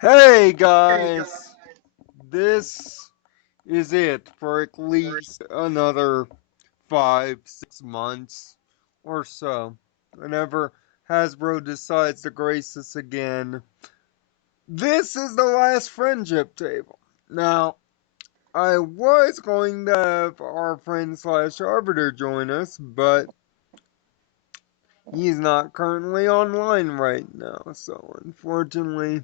Hey guys, this is it for at least another 5, 6 months or so. Whenever Hasbro decides to grace us again, this is the last friendship table. Now, I was going to have our friend slash arbiter join us, but he's not currently online right now, so unfortunately,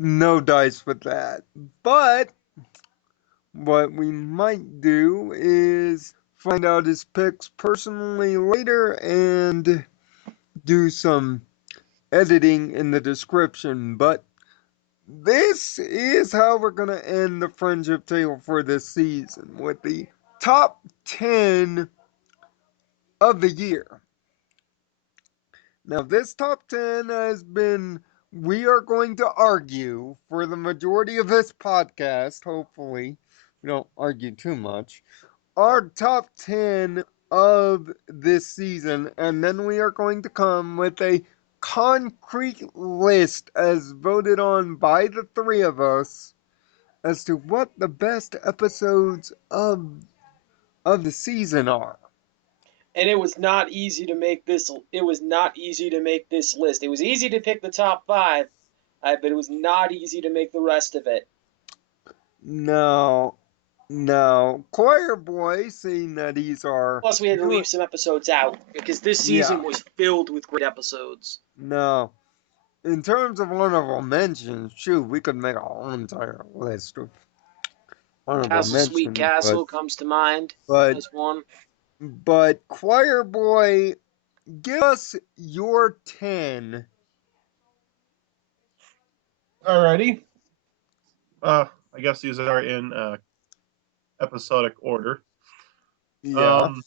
no dice with that. But what we might do is find out his picks personally later and do some editing in the description. But this is how we're going to end the friendship table for this season with the top 10 of the year. Now, this top 10 has been, we are going to argue for the majority of this podcast, hopefully. We don't argue too much. Our top 10 of this season, and then we are going to come with a concrete list as voted on by the three of us as to what the best episodes of the season are. And it was not easy to make this. It was not easy to make this list. It was easy to pick the top five, but it was not easy to make the rest of it. No, no. Choir Boy, seeing that he's our. Plus, we had to leave some episodes out because this Yeah, season was filled with great episodes. no. In terms of honorable mentions, shoot, we could make a whole entire list of honorable Castle Sweet mentions, but Castle comes to mind but as one. but Choir Boy, give us your 10. Alrighty. I guess these are in episodic order. Yeah, Um,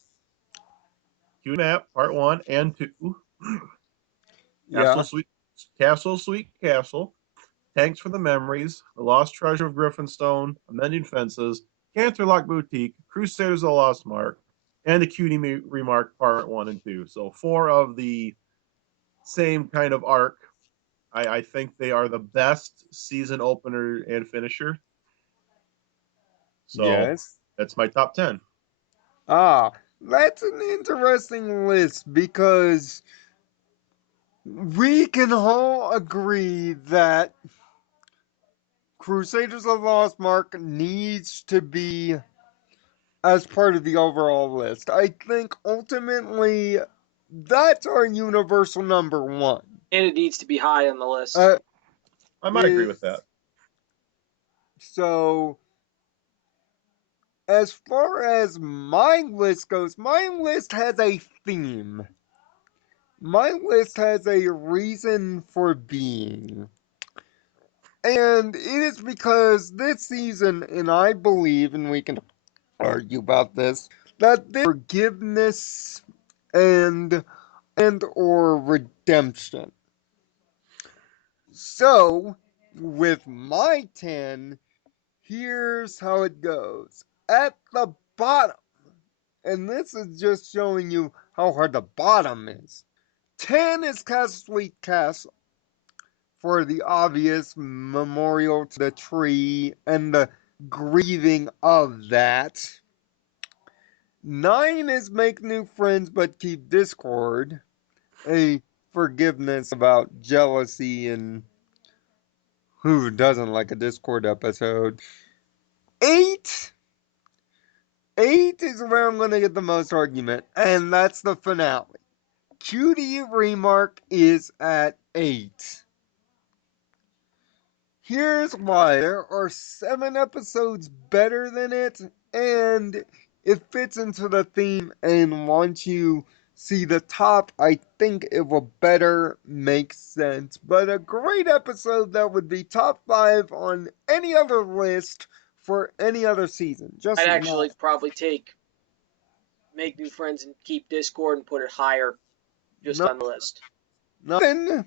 Q Map Part 1 and 2. Castle yeah, Sweet Castle Sweet Castle. Thanks for the Memories. The Lost Treasure of Griffinstone. Amending Fences. Canterlock Boutique. Crusaders of the Lost Mark. And the Cutie Remark Part 1 and 2. So four of the same kind of arc. I think they are the best season opener and finisher. So yes. that's my top 10. Ah, that's an interesting list because we can all agree that Crusaders of the Lost Mark needs to be as part of the overall list. I think ultimately that's our universal number one. And it needs to be high on the list. Uh, I might agree is with that. so as far as my list goes, my list has a theme. My list has a reason for being. And it is because this season, and I believe, and we can argue about this, that this forgiveness and or redemption. So, with my 10, here's how it goes. At the bottom, and this is just showing you how hard the bottom is. 10 is Castle Sweet Castle for the obvious memorial to the tree and the grieving of that. 9 is Make New Friends but Keep Discord, a forgiveness about jealousy and who doesn't like a Discord episode. 8 8 is where I'm going to get the most argument, and that's the finale. QD Remark is at 8. Here's why. There are 7 episodes better than it, and it fits into the theme, and once you see the top, I think it will better make sense. But a great episode that would be top 5 on any other list for any other season. Just I'd not actually probably take Make New Friends and Keep Discord and put it higher just not on the list. nothing.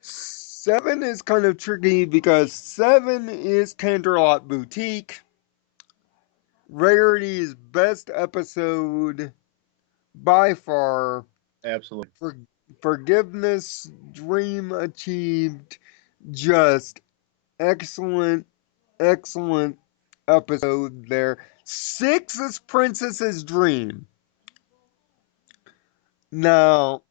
7 is kind of tricky because 7 is Canterlot Boutique. Rarity's best episode by far. Absolutely. For, forgiveness, dream achieved. Just excellent, excellent episode there. 6 is Princess's Dream. Now,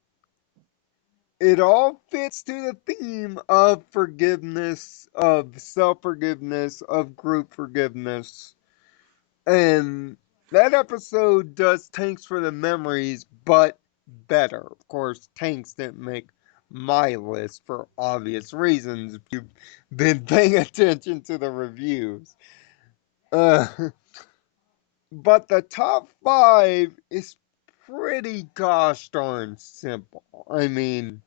it all fits to the theme of forgiveness, of self forgiveness, of group forgiveness. And that episode does Tanks for the Memories, but better. Of course, Tanks didn't make my list for obvious reasons if you've been paying attention to the reviews. Uh, but the top 5 is pretty gosh darn simple. I mean,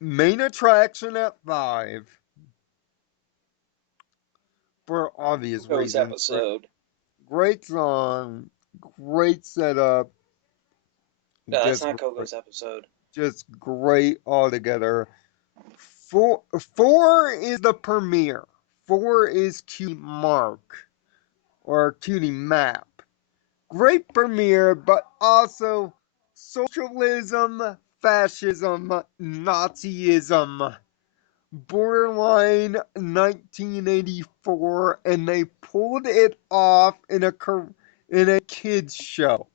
main attraction at 5 for obvious Goes reasons. episode. Great song, great setup, No, that's just not Coco's episode. just great altogether. Four is the premiere. 4 is Cutie Mark or Cutie Map. Great premiere, but also socialism, fascism, Nazism, borderline 1984, and they pulled it off in a kids show.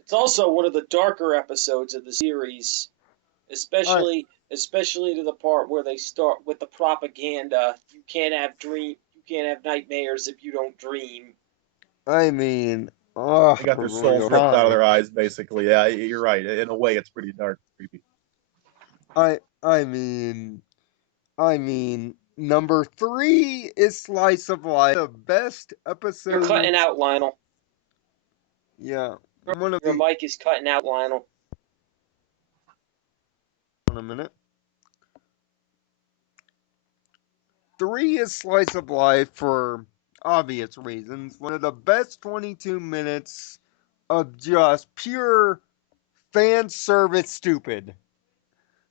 It's also one of the darker episodes of the series, I especially to the part where they start with the propaganda. You can't have nightmares if you don't dream. I mean, oh, They got their souls real ripped out of their fine. eyes, basically. Yeah, you're right. In a way, it's pretty dark, creepy. I mean, number 3 is Slice of Life, the best You're cutting episodes. out, Lionel. Yeah, one of Your the. mic is cutting out, Lionel. In a minute. 3 is Slice of Life for obvious reasons. One of the best 22 minutes of just pure fan service stupid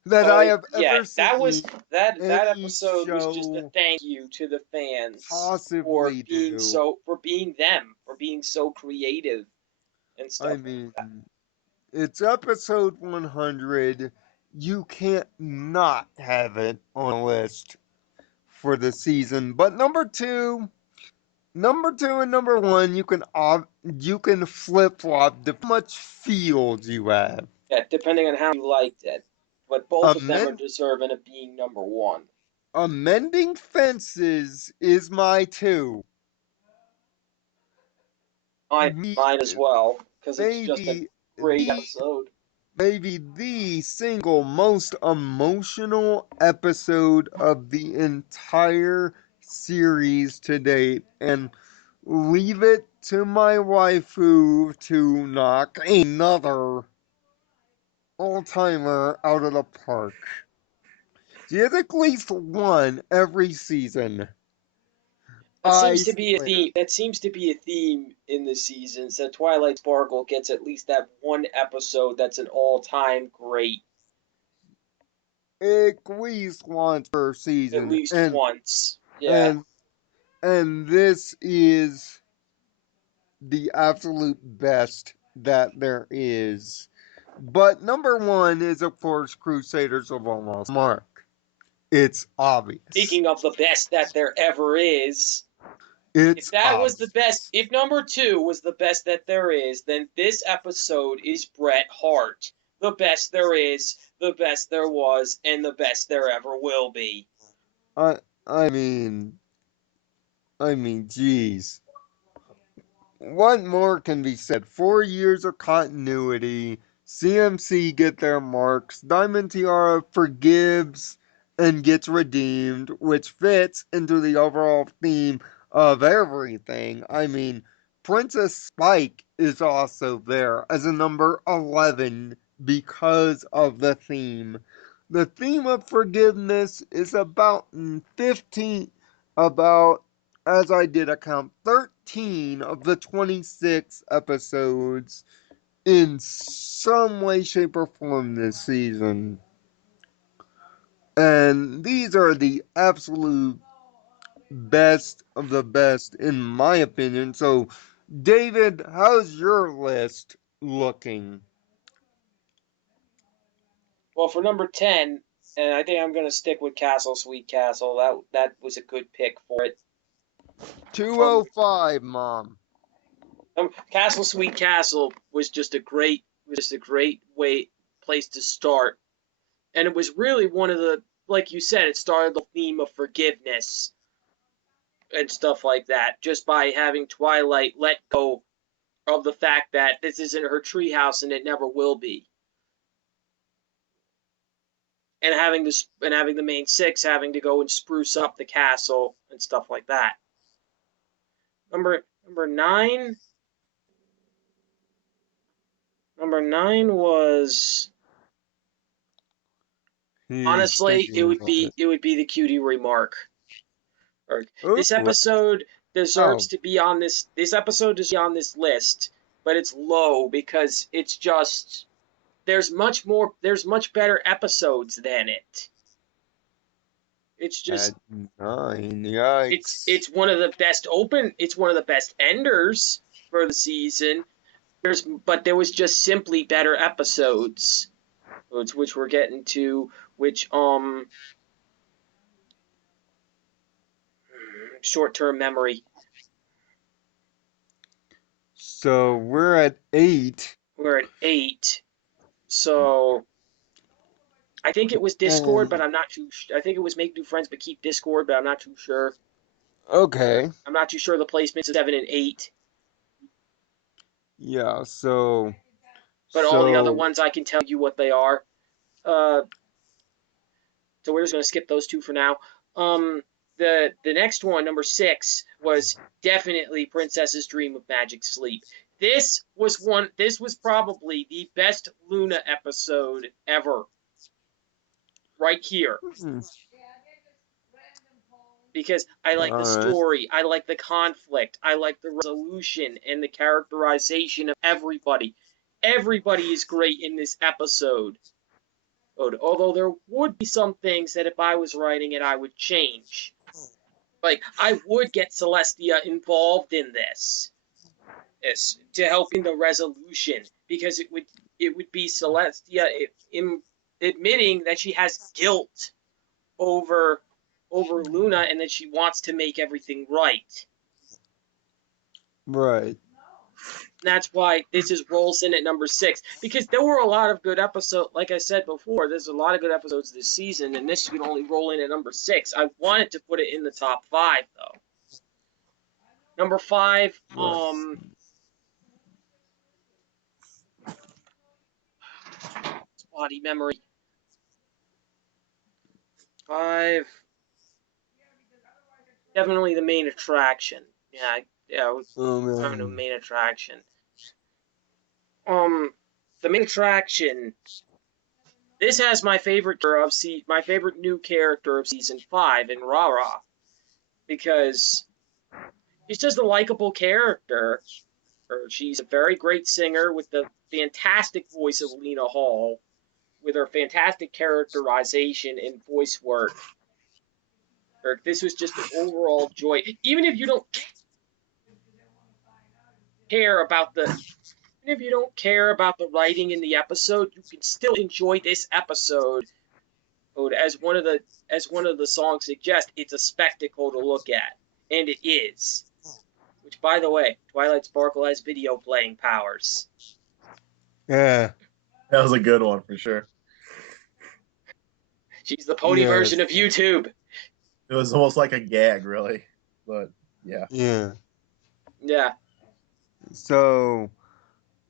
that Oh I have yeah, ever seen that any episode was just a show thank you to the fans for possibly being do. for being so creative and I stuff like mean, that. it's episode 100. You can't not have it on a list for the season. But number 2 and number 1, you can flip flop the much field you have. Yeah, depending on how you liked it, but both of them are Amend, deserving of being number one. Amending Fences is my 2. Mine as well, because it's just a Maybe great the episode. maybe the single most emotional episode of the entire series to date, and leave it to my waifu to knock another all-timer out of the park. She has at least one every season. I swear. That seems to be a theme in the seasons. That Twilight Sparkle gets at least that one episode that's an all-time great, At least once per at season. least once. Yeah. And and this is the absolute best that there is. But number 1 is of course Crusaders of the Lost Mark. It's obvious. Speaking of the best that there ever is, It's obvious. if number two was the best that there is, then this episode is Bret Hart. The best there is, the best there was, and the best there ever will be. I I mean geez. What more can be said? 4 years of continuity. CMC get their marks. Diamond Tiara forgives and gets redeemed, which fits into the overall theme of everything. I mean, Princess Spike is also there as a number 11 because of the theme. The theme of forgiveness is about 15, about as I did account 13 of the 26 episodes in some way, shape, or form this season. And these are the absolute best of the best, in my opinion. So, David, how's your list looking? Well, for number 10, and I think I'm going to stick with Castle Sweet Castle. That was a good pick for it. 205, Mom. Castle Sweet Castle was just a great place to start, and it was really one of the, like you said, it started the theme of forgiveness and stuff like that, just by having Twilight let go of the fact that this isn't her treehouse and it never will be, and having the main six having to go and spruce up the castle and stuff like that. Number nine. Number nine was, He's honestly, thinking about it. it would be the cutie remark. Or Ooh, this episode oh, deserves to be on this episode is on this list, but it's low because it's just there's much better episodes than it. It's at just 9. Yikes. it's one of the best enders for the season. But there was just simply better episodes, which we're getting to, which short-term memory. So we're at 8. We're at 8. So I think it was Discord, And, but I'm not too. I think it was Make New Friends but Keep Discord, but I'm not too sure. okay. I'm not too sure the placements of 7 and 8, Yeah, so. but all the other So. ones I can tell you what they are. Uh, so we're just gonna skip those two for now. The next one, number 6, was definitely Princess's Dream of Magic Sleep. This was probably the best Luna episode ever, right here. Hmm, Because I like the alright. story, I like the conflict, I like the resolution and the characterization of everybody. Everybody is great in this episode. Although there would be some things that if I was writing it, I would change. Like, I would get Celestia involved in this to help in the resolution, because it would be Celestia admitting that she has guilt over Luna and that she wants to make everything right. Right. That's why this is rolls in at number 6, because there were a lot of good episodes. Like I said before, there's a lot of good episodes this season, and this could only roll in at number 6. I wanted to put it in the top 5 though. Number 5, Right. spotty memory. 5, definitely the main attraction. Yeah, Oh, having a man. main attraction. The main attraction. This has my favorite new character of season 5 in Rara, because she's just a likable character. She's a very great singer with the fantastic voice of Lena Hall, with her fantastic characterization and voice work. This was just an overall joy. Even if you don't care about the writing in the episode, you can still enjoy this episode. As one of the songs suggests, it's a spectacle to look at, and it is. Which, by the way, Twilight Sparkle has video playing powers. Yeah. That was a good one for sure. She's the pony Yes. version of YouTube. It was almost like a gag, really. But yeah. Yeah. Yeah. So,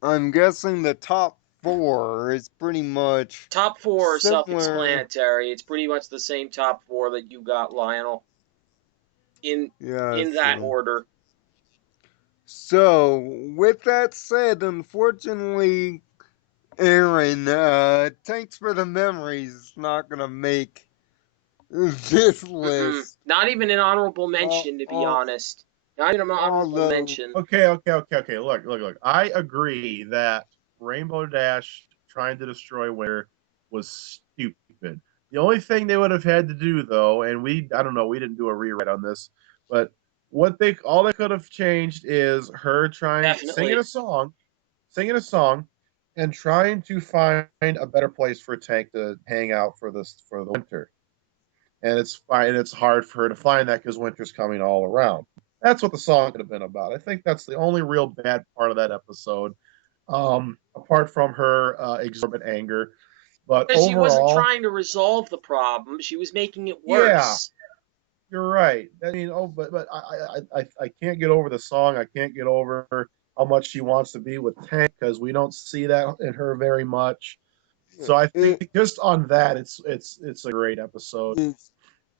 I'm guessing the top 4 is pretty much Top 4 are similar. self-explanatory. It's pretty much the same top 4 that you got, Lionel, in Yeah, that so. order. So, with that said, unfortunately, Aaron, thanks for the memories. Not gonna make this list. Not even an honorable All, mention, to be all, honest. Not even an honorable although, mention. Okay. Look. I agree that Rainbow Dash trying to destroy Winter was stupid. The only thing they would have had to do, though, and I don't know, we didn't do a rewrite on this, but all they could have changed is her Definitely. singing a song, and trying to find a better place for Tank to hang out for the winter. And it's fine. It's hard for her to find that because winter's coming all around. That's what the song could have been about. I think that's the only real bad part of that episode, apart from her exorbitant anger. But Because she wasn't overall, trying to resolve the problem; she was making it yeah, worse. you're right. I mean, but I can't get over the song. I can't get over how much she wants to be with Tank because we don't see that in her very much. So I think It, just on that, it's a great episode it's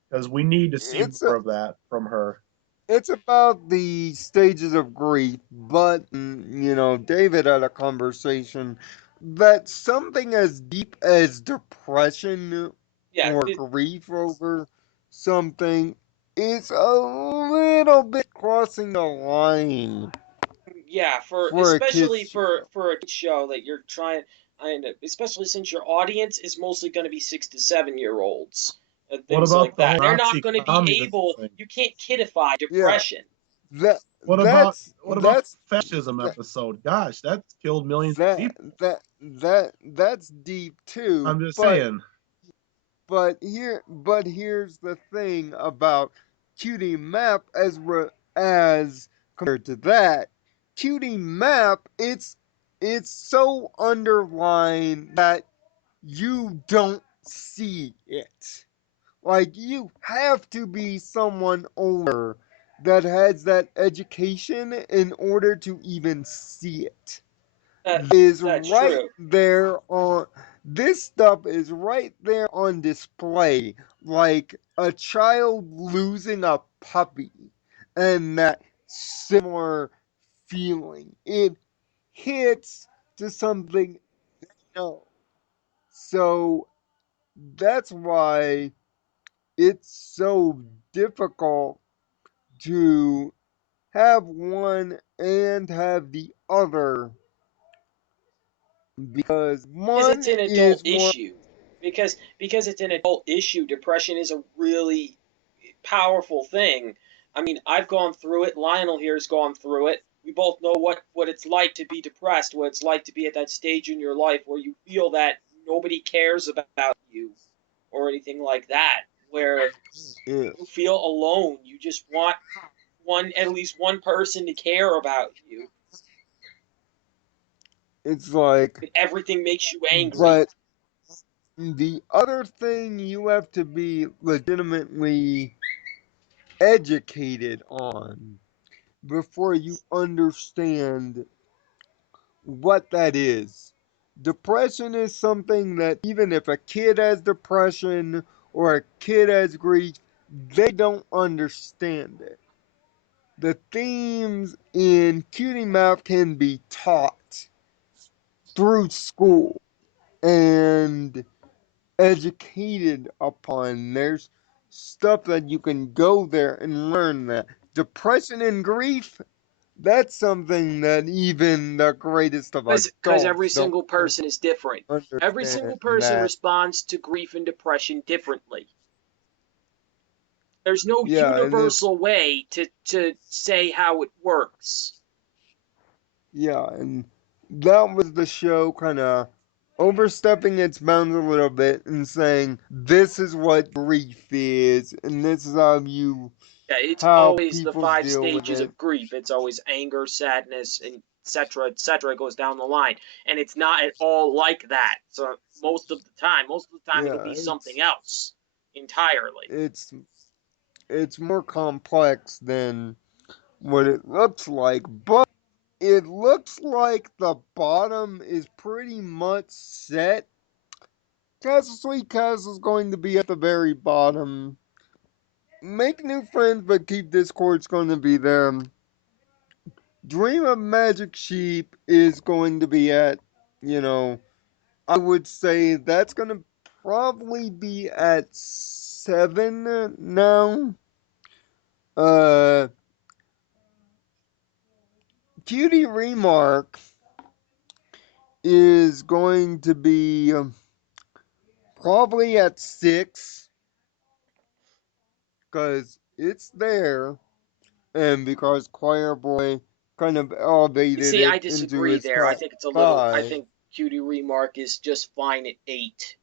because we need to see it's a, more of that from her. it's about the stages of grief, but David had a conversation that something as deep as depression Yeah, or grief over something is a little bit crossing the line yeah, for for a especially kids for a show that you're trying, especially since your audience is mostly going to be 6 to 7 year olds and What things about like the that. whole They're not Nazi going to be communism able. thing? You can't kidify show. Yeah, depression. that What about that's what about that's fascism that episode? Gosh, that's killed millions of that people. that's deep too. I'm just But saying. here's the thing about Cutie Map as compared to that. Cutie Map, it's so underlined that you don't see it. Like you have to be someone older that has that education in order to even see it. That Is that's right true. there on this stuff is right there on display, like a child losing a puppy and that similar feeling. It hits to something else. So that's why it's so difficult to have one and have the other because Because one it's an adult is more. issue. Because it's an adult issue. Depression is a really powerful thing. I mean, I've gone through it. Lionel here has gone through it. We both know what it's like to be depressed, what it's like to be at that stage in your life where you feel that nobody cares about you or anything like that, where Yeah, you feel alone. You just want at least one person to care about you. it's like, Everything makes you angry. but the other thing you have to be legitimately educated on before you understand what that is. Depression is something that even if a kid has depression or a kid has grief, they don't understand it. The themes in Cutie Map can be taught through school and educated upon. There's stuff that you can go there and learn that. Depression and grief, that's something that even the greatest of Because every adults don't single person is different. Every understand single person that. responds to grief and depression differently. There's no Yeah, and it's universal way to say how it works. yeah, and that was the show kind of overstepping its bounds a little bit and saying this is what grief is and this is Yeah, it's how always the people five deal with stages it. of grief. It's always anger, sadness, and etc. etc. It goes down the line, and it's not at all like that. So most of the time, it'll Yeah, be something else entirely. it's it's more complex than what it looks like, but it looks like the bottom is pretty much set. Castle Sweet Castle is going to be at the very bottom. Make new friends, but keep Discord's going to be there. Dream of Magic Sheep is going to be at, you know, I would say that's going to probably be at 7 now. Uh, Cutie Remark is going to be probably at 6 because it's there and because Choir Boy kind of elevated See, I it into disagree his there. I top think it's a little. I 5. think cutie remark is just fine at 8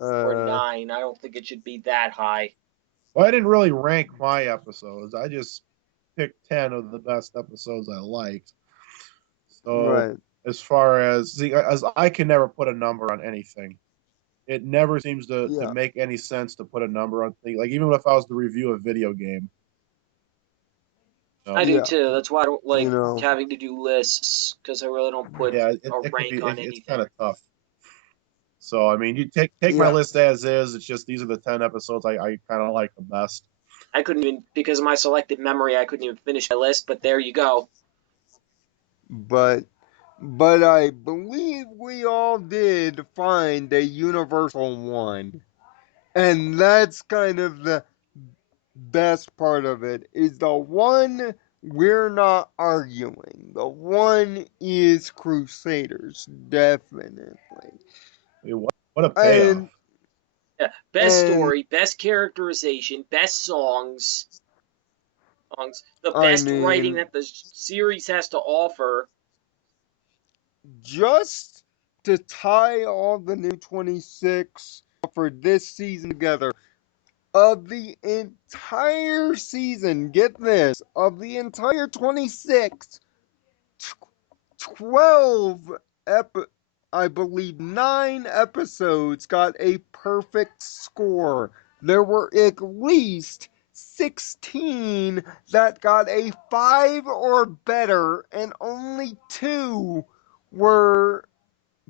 or 9. I don't think it should be that high. Well, I didn't really rank my episodes. I just picked 10 of the best episodes I liked. So right. as far as I can never put a number on anything. It never seems to Yeah. make any sense to put a number on things. Like even if I was to review a video game, you I know, do Yeah. too. That's why I don't You like know, having to do lists because I really don't put yeah, a it can be rank on it's kind anything. of tough. So I mean, you take my yeah. list as is. It's just these are the 10 episodes I kind of like the best. I couldn't even, because of my selected memory, I couldn't even finish my list, but there you go. But I believe we all did find a universal one. And that's kind of the best part of it is the one we're not arguing. The one is Crusaders, definitely. I mean, what a payoff! And Yeah, best and story, best characterization, best songs, the I best writing mean, that the series has to offer. just to tie all the new 26 for this season together, of the entire season, get this, of the entire 26, 12 I believe 9 episodes got a perfect score. There were at least 16 that got a 5 or better, and only 2 were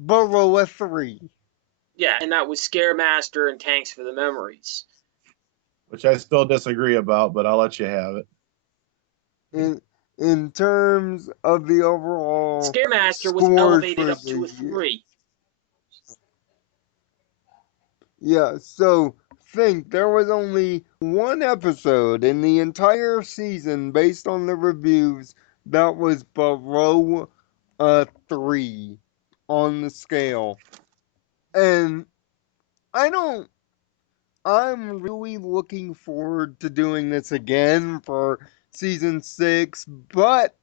below a 3. Yeah, and that was Scaremaster and Tanks for the Memories. Which I still disagree about, but I'll let you have it. In terms of the overall Scaremaster was scores elevated for up the to a year. 3. Yeah, so think there was only one episode in the entire season based on the reviews that was below a 3 on the scale. And I don't I'm really looking forward to doing this again for season 6, but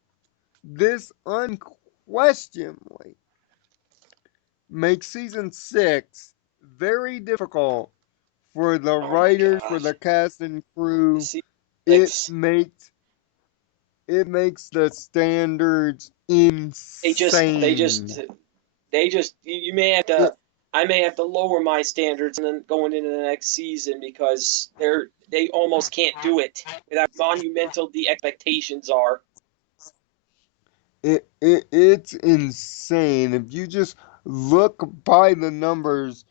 this unquestionably makes season 6 very difficult for the Oh my writers, for gosh. the cast and crew. Season It 6. makes the standards They just, they insane. just, they just, you may have It, to, I may have to lower my standards and then going into the next season because they almost can't do it without monumental the expectations are. it's insane. If you just look by the numbers,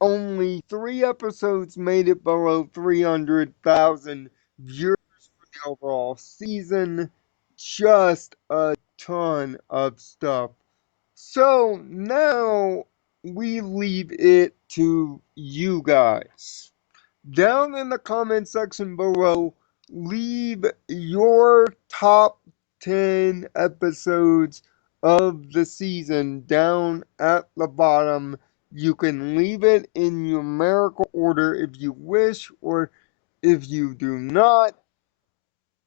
only 3 episodes made it below 300,000 viewers for the overall season. Just a ton of stuff. So now we leave it to you guys. Down in the comment section below, leave your top 10 episodes of the season down at the bottom. You can leave it in numerical order if you wish, or if you do not,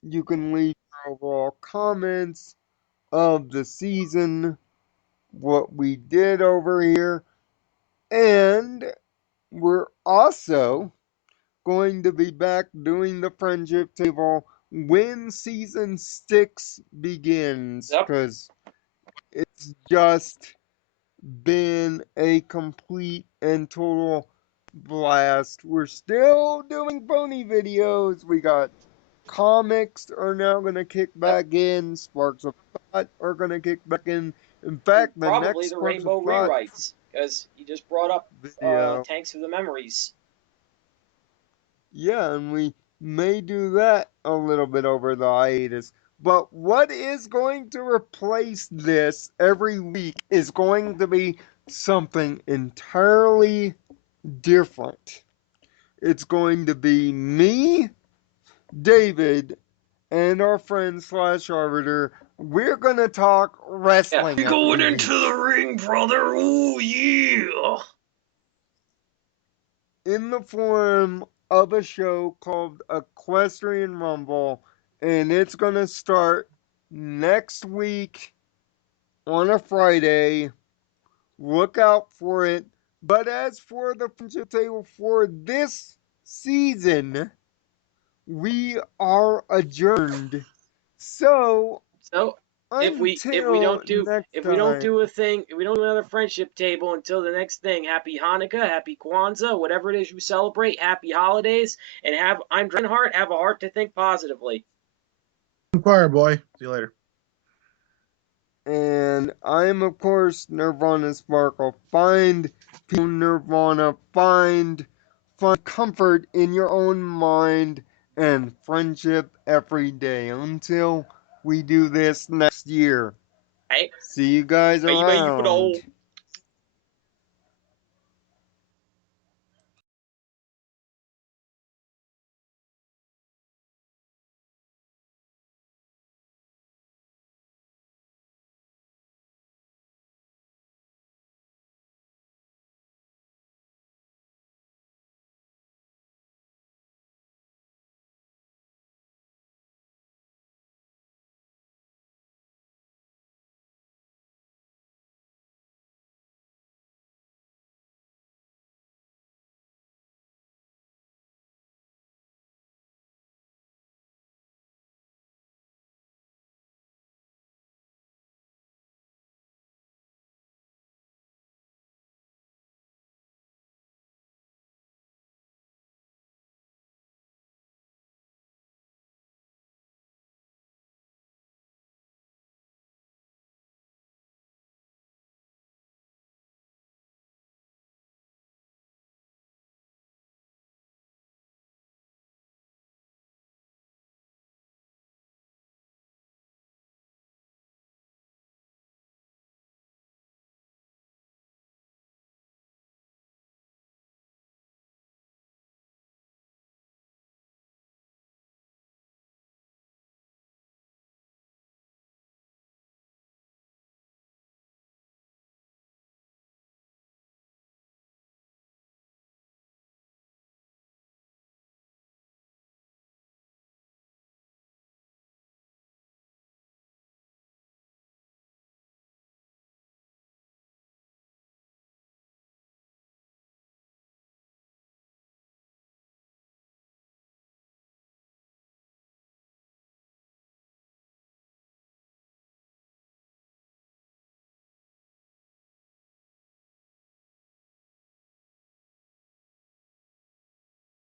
you can leave your overall comments of the season, what we did over here, and we're also going to be back doing the friendship table when season 6 begins, Yep. because it's just been a complete and total blast. We're still doing pony videos. We got comics are now going to kick Yep. back in. Sparks of Thought are going to kick back in. In And fact, the probably next the Sparks of Rainbow Thought rewrites because you just brought up video, Tanks for the Memories. yeah, and we may do that a little bit over the hiatus. But what is going to replace this every week is going to be something entirely different. It's going to be me, David, and our friend slash arbiter. We're going to talk Yeah, wrestling we every going into week the ring, brother. Oh yeah. in the form of a show called Equestrian Rumble, and it's going to start next week on a Friday Look out for it. But as for the friendship table for this season, we are adjourned. So So until next if we don't do time, a thing, if we don't do another friendship table until the next thing, happy Hanukkah, happy Kwanzaa, whatever it is you celebrate, happy holidays, and I'm Dragonheart, have a heart to think positively. Choir boy. See you later. and I'm of course Nirvana Sparkle. Find people Nirvana, find comfort in your own mind and friendship every day until we do this next year. Hey, See you guys bye bye for around. all.